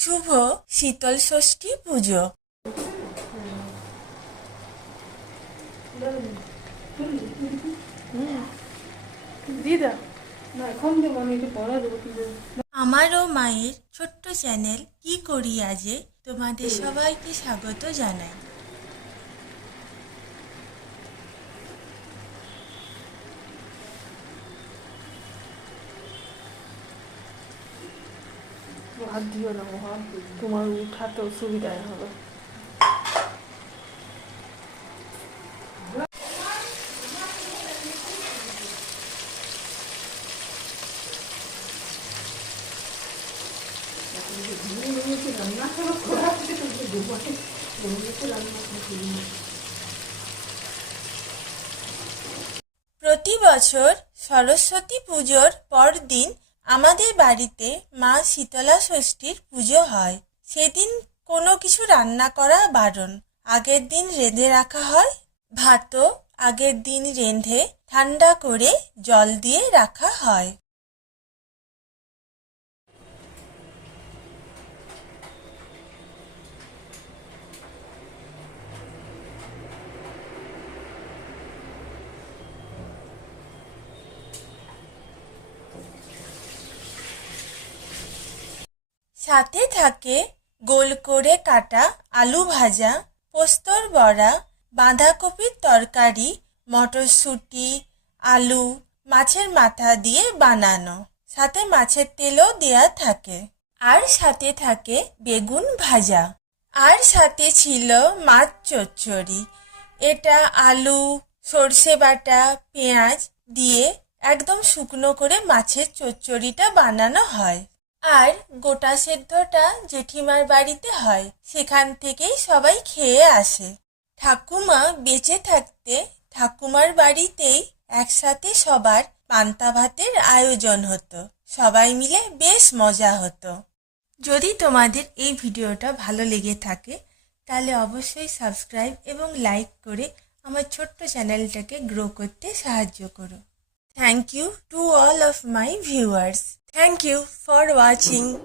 শুভ শীতল ষষ্ঠী পুজো। দিদা না এখন দেবো আমি একটু পরে দেবো আমারও মায়ের ছোট্ট চ্যানেল কি করি আজে? তোমাদের সবাইকে স্বাগত জানাই। হাত দিও না তোমার উঠাতে সুবিধায় হবে। প্রতি বছর সরস্বতী পুজোর পরদিন আমাদের বাড়িতে মা শীতলা ষষ্ঠীর পুজো হয়। সেদিন কোনো কিছু রান্না করা বারণ। আগের দিন রেঁধে রাখা হয়। ভাতও আগের দিন রেঁধে ঠান্ডা করে জল দিয়ে রাখা হয়। সাথে থাকে গোল করে কাটা আলু ভাজা, পোস্তর বড়া, বাঁধাকপির তরকারি, মটরশুঁটি, আলু, মাছের মাথা দিয়ে বানানো। সাথে মাছের তেলও দেয়া থাকে। আর সাথে থাকে বেগুন ভাজা। আর সাথে ছিল মাছ চচ্চড়ি। এটা আলু, সর্ষে বাটা, পেঁয়াজ দিয়ে একদম শুকনো করে মাছের চচ্চড়িটা বানানো হয়। আর গোটা সেদ্ধটা জেঠিমার বাড়িতে হয়, সেখান থেকেই সবাই খেয়ে আসে। ঠাকুমা বেঁচে থাকতে ঠাকুমার বাড়িতেই একসাথে সবার পান্তা ভাতের আয়োজন হতো। সবাই মিলে বেশ মজা হতো। যদি তোমাদের এই ভিডিওটা ভালো লেগে থাকে, তাহলে অবশ্যই সাবস্ক্রাইব এবং লাইক করে আমার ছোট্ট চ্যানেলটাকে গ্রো করতে সাহায্য করো। Thank you to all of my viewers. Thank you for watching.